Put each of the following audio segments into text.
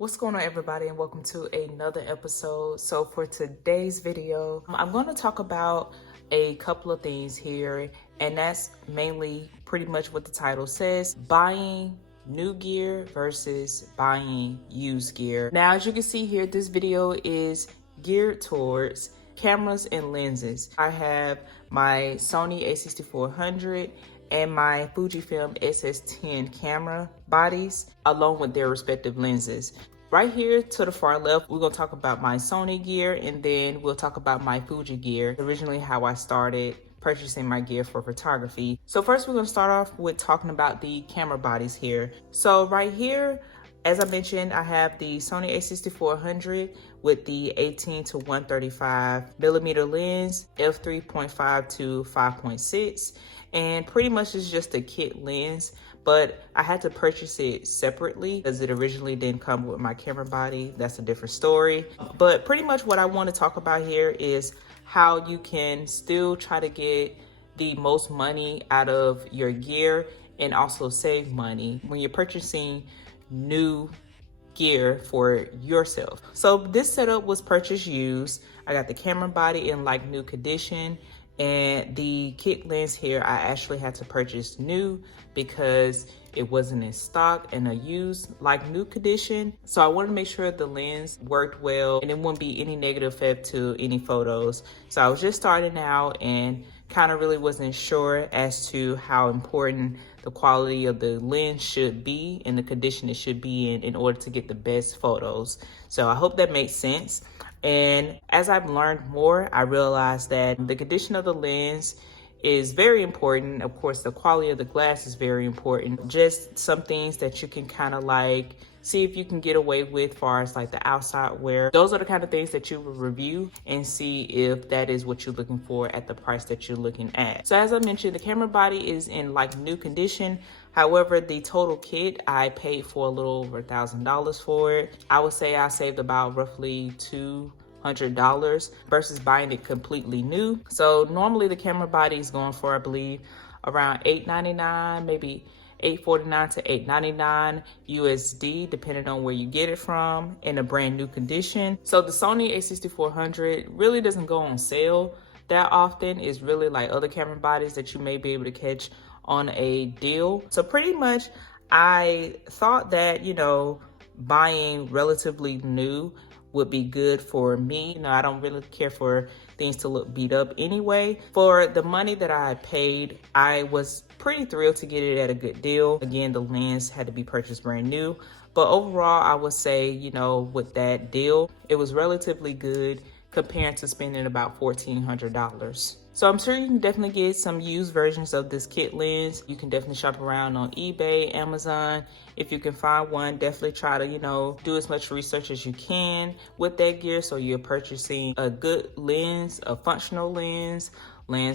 What's going on, everybody, and welcome to another episode. So for today's video, I'm going to talk about a couple of things here, and that's mainly pretty much what the title says: buying new gear versus buying used gear. Now, as you can see here, this video is geared towards cameras and lenses. I have my Sony a6400 and my Fujifilm SS10 camera bodies along with their respective lenses. Right here to the far left, we're gonna talk about my Sony gear, and then we'll talk about my Fuji gear, originally how I started purchasing my gear for photography. So first we're gonna start off with talking about the camera bodies here. So right here, as I mentioned, I have the Sony a6400 with the 18 to 135 millimeter lens, f3.5 to 5.6, and pretty much it's just a kit lens, but I had to purchase it separately because it originally didn't come with my camera body. That's a different story. But pretty much what I want to talk about here is how you can still try to get the most money out of your gear and also save money when you're purchasing new gear for yourself. So this setup was purchased used. I got the camera body in like new condition, and the kit lens here I actually had to purchase new because it wasn't in stock and a used like new condition. So I wanted to make sure the lens worked well and it wouldn't be any negative effect to any photos. So I was just starting out and kind of really wasn't sure as to how important the quality of the lens should be and the condition it should be in order to get the best photos. So I hope that makes sense. And as I've learned more, I realized that the condition of the lens is very important. Of course, the quality of the glass is very important. Just some things that you can kind of like see if you can get away with far as like the outside wear. Those are the kind of things that you will review and see if that is what you're looking for at the price that you're looking at. So as I mentioned, the camera body is in like new condition. However, the total kit, I paid for a little over $1,000 for it. I would say I saved about roughly $200 versus buying it completely new. So normally the camera body is going for, I believe, around $8.99, maybe $8.49 to $8.99 USD, depending on where you get it from, in a brand new condition. So the Sony a6400 really doesn't go on sale that often. It's really like other camera bodies that you may be able to catch on a deal. So pretty much I thought that, buying relatively new would be good for me. I don't really care for things to look beat up anyway. For the money that I paid, I was pretty thrilled to get it at a good deal. Again, the lens had to be purchased brand new, but overall I would say, with that deal, it was relatively good compared to spending about $1,400. So I'm sure you can definitely get some used versions of this kit lens. You can definitely shop around on eBay, Amazon. If you can find one, definitely try to, do as much research as you can with that gear so you're purchasing a good lens, a functional lens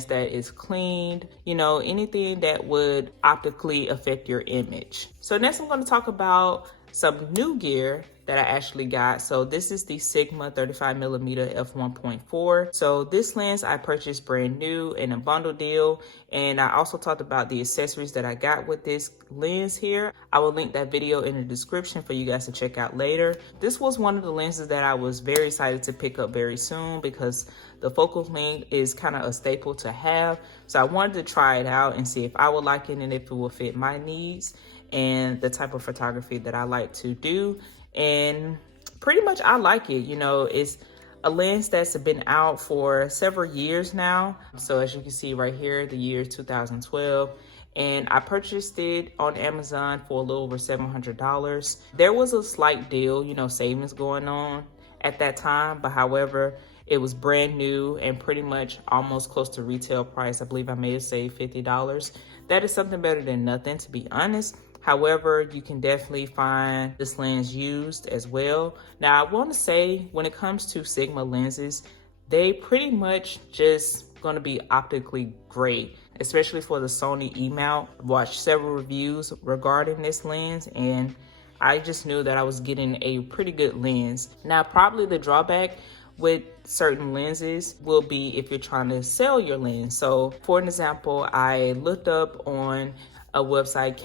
that is cleaned, anything that would optically affect your image. So next I'm going to talk about some new gear that I actually got. So this is the Sigma 35mm f1.4. So this lens I purchased brand new in a bundle deal, and I also talked about the accessories that I got with this lens here. I will link that video in the description for you guys to check out later. This was one of the lenses that I was very excited to pick up very soon because the focal length is kind of a staple to have. So I wanted to try it out and see if I would like it and if it will fit my needs and the type of photography that I like to do. And pretty much I like it. It's a lens that's been out for several years now. So as you can see right here, the year 2012. And I purchased it on Amazon for a little over $700. There was a slight deal, savings going on at that time. But however, it was brand new and pretty much almost close to retail price. I believe I may have saved $50. That is something better than nothing, to be honest. However, you can definitely find this lens used as well. Now, I want to say when it comes to Sigma lenses, they pretty much just going to be optically great, especially for the Sony E-mount. I've watched several reviews regarding this lens and I just knew that I was getting a pretty good lens. Now, probably the drawback with certain lenses will be if you're trying to sell your lens. So for an example, I looked up on a website,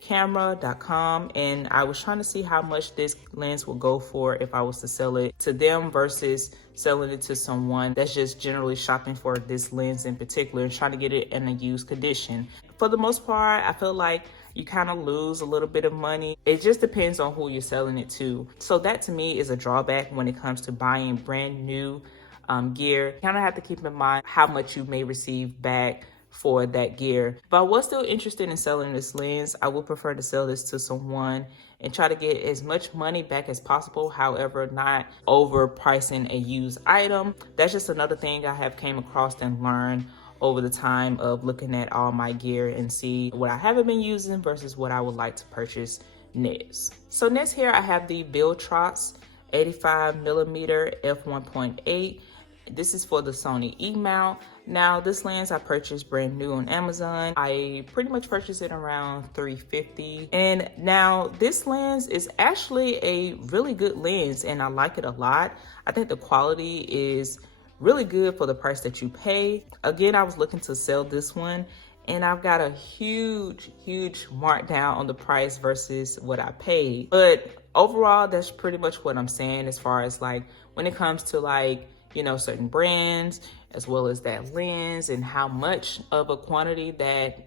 kehcamera.com, and I was trying to see how much this lens would go for if I was to sell it to them versus selling it to someone that's just generally shopping for this lens in particular and trying to get it in a used condition. For the most part, I feel like you kind of lose a little bit of money. It just depends on who you're selling it to. So that to me is a drawback when it comes to buying brand new gear. You kind of have to keep in mind how much you may receive back for that gear. If I was still interested in selling this lens, I would prefer to sell this to someone and try to get as much money back as possible. However, not overpricing a used item. That's just another thing I have came across and learned over the time of looking at all my gear and see what I haven't been using versus what I would like to purchase next. So next here I have the Viltrons 85mm f1.8. This is for the Sony E-mount. Now this lens I purchased brand new on Amazon. I pretty much purchased it around $350. And now this lens is actually a really good lens and I like it a lot. I think the quality is really good for the price that you pay. Again, I was looking to sell this one and I've got a huge markdown on the price versus what I paid. But overall, that's pretty much what I'm saying as far as like when it comes to like, you know, certain brands, as well as that lens and how much of a quantity that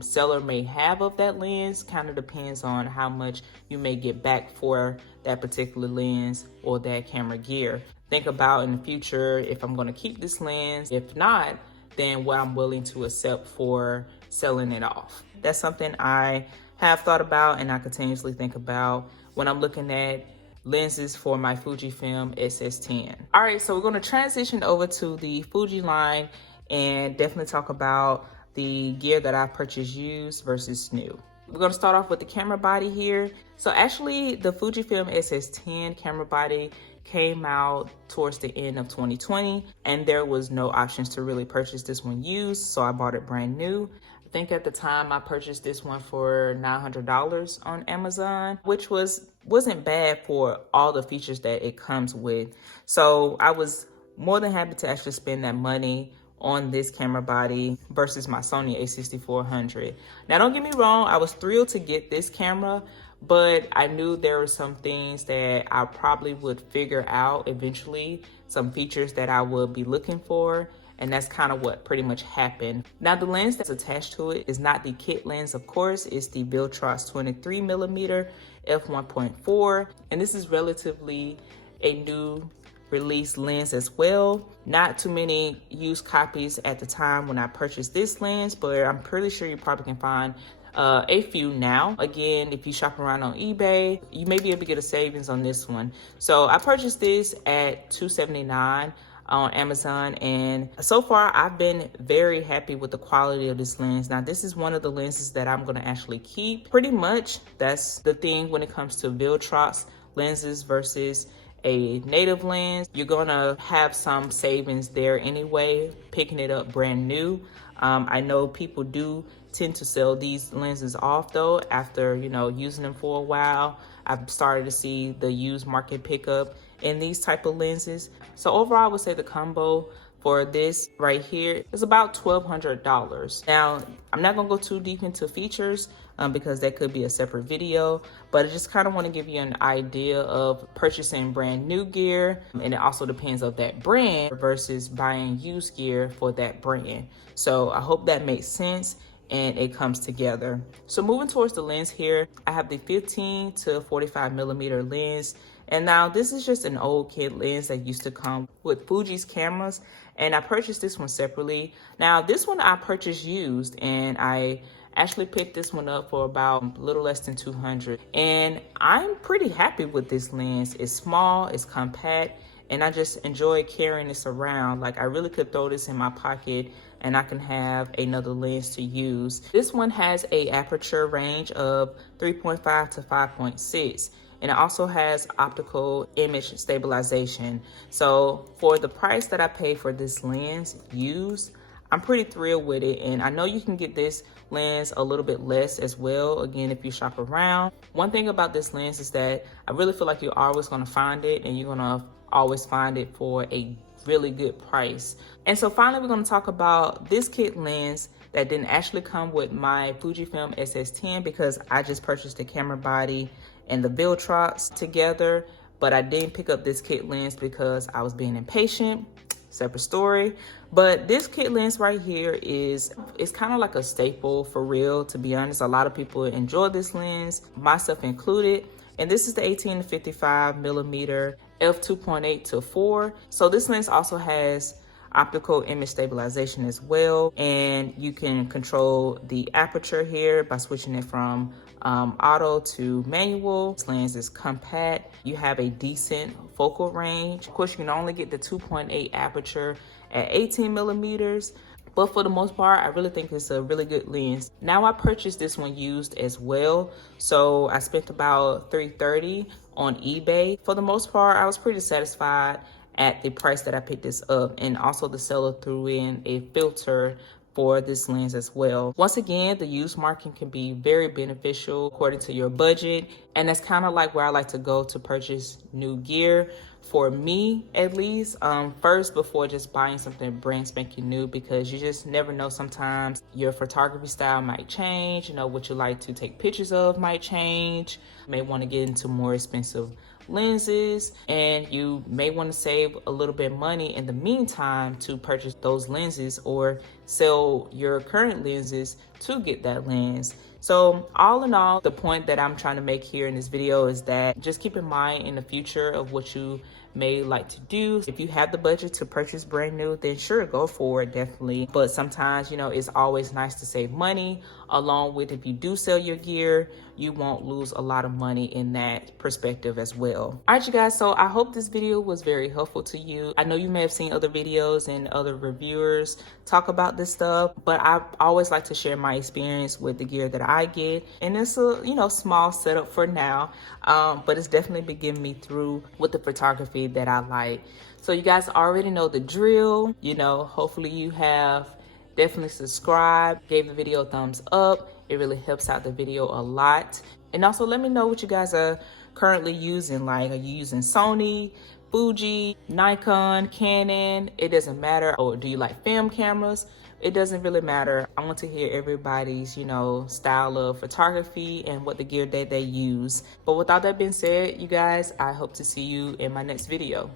seller may have of that lens kind of depends on how much you may get back for that particular lens or that camera gear. Think about in the future if I'm going to keep this lens. If not, then what I'm willing to accept for selling it off. That's something I have thought about and I continuously think about when I'm looking at lenses for my Fujifilm SS10. All right, so we're going to transition over to the Fuji line and definitely talk about the gear that I purchased used versus new. We're going to start off with the camera body here. So actually the Fujifilm SS10 camera body came out towards the end of 2020 and there was no options to really purchase this one used, so I bought it brand new. I think at the time I purchased this one for $900 on Amazon, which wasn't bad for all the features that it comes with. So I was more than happy to actually spend that money on this camera body versus my Sony a6400. Now don't get me wrong, I was thrilled to get this camera, but I knew there were some things that I probably would figure out eventually, some features that I would be looking for. And that's kind of what pretty much happened. Now the lens that's attached to it is not the kit lens, of course, it's the Viltrons 23mm f1.4. And this is relatively a new release lens as well. Not too many used copies at the time when I purchased this lens, but I'm pretty sure you probably can find a few now. Again, if you shop around on eBay, you may be able to get a savings on this one. So I purchased this at $279 on Amazon, and so far I've been very happy with the quality of this lens. Now this is one of the lenses that I'm going to actually keep. Pretty much that's the thing when it comes to Viltrons lenses versus a native lens. You're gonna have some savings there anyway, picking it up brand new. I know people do tend to sell these lenses off though after, you know, using them for a while. I've started to see the used market pick up in these type of lenses. So overall, I would say the combo for this right here is about $1,200. Now, I'm not gonna go too deep into features because that could be a separate video, but I just kind of want to give you an idea of purchasing brand new gear, and it also depends on that brand versus buying used gear for that brand. So I hope that makes sense and it comes together. So moving towards the lens here, I have the 15 to 45mm lens. And now this is just an old kit lens that used to come with Fuji's cameras, and I purchased this one separately. Now this one I purchased used, and I actually picked this one up for about a little less than $200. And I'm pretty happy with this lens. It's small, it's compact, and I just enjoy carrying this around. Like I really could throw this in my pocket and I can have another lens to use. This one has a aperture range of 3.5 to 5.6. And it also has optical image stabilization. So for the price that I paid for this lens used, I'm pretty thrilled with it. And I know you can get this lens a little bit less as well, again, if you shop around. One thing about this lens is that I really feel like you're always gonna find it, and you're gonna always find it for a really good price. And so finally, we're gonna talk about this kit lens that didn't actually come with my Fujifilm SS10 because I just purchased the camera body and the Viltrots together, but I didn't pick up this kit lens because I was being impatient. Separate story. But this kit lens right here it's kind of like a staple for real, to be honest. A lot of people enjoy this lens, myself included. And this is the 18 to 55 millimeter f2.8 to 4. So this lens also has optical image stabilization as well, and you can control the aperture here by switching it from auto to manual. This lens is compact. You have a decent focal range. Of course, you can only get the 2.8 aperture at 18 millimeters. But for the most part, I really think it's a really good lens. Now, I purchased this one used as well. So I spent about $330 on eBay. For the most part, I was pretty satisfied at the price that I picked this up. And also the seller threw in a filter for this lens as well. Once again, the used market can be very beneficial according to your budget. And that's kind of like where I like to go to purchase new gear, for me at least, first before just buying something brand spanking new, because you just never know. Sometimes your photography style might change, you know, what you like to take pictures of might change. You may want to get into more expensive lenses, and you may want to save a little bit of money in the meantime to purchase those lenses, or sell your current lenses to get that lens. So all in all, the point that I'm trying to make here in this video is that just keep in mind in the future of what you may like to do. If you have the budget to purchase brand new, then sure, go for it, definitely. But sometimes, you know, it's always nice to save money, along with if you do sell your gear, you won't lose a lot of money in that perspective as well. All right, you guys, so I hope this video was very helpful to you. I know you may have seen other videos and other reviewers talk about this stuff, but I always like to share my experience with the gear that I get. And it's a, you know, small setup for now, but it's definitely been getting me through with the photography that I like. So you guys already know the drill. You know, hopefully you have definitely subscribed, gave the video a thumbs up. It really helps out the video a lot. And also let me know what you guys are currently using. Like, are you using Sony, Fuji, Nikon, Canon? It doesn't matter. Or do you like film cameras? It doesn't really matter. I want to hear everybody's, you know, style of photography and what the gear that they use. But with all that being said, you guys, I hope to see you in my next video.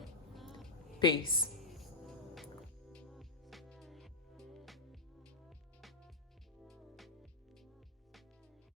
Peace.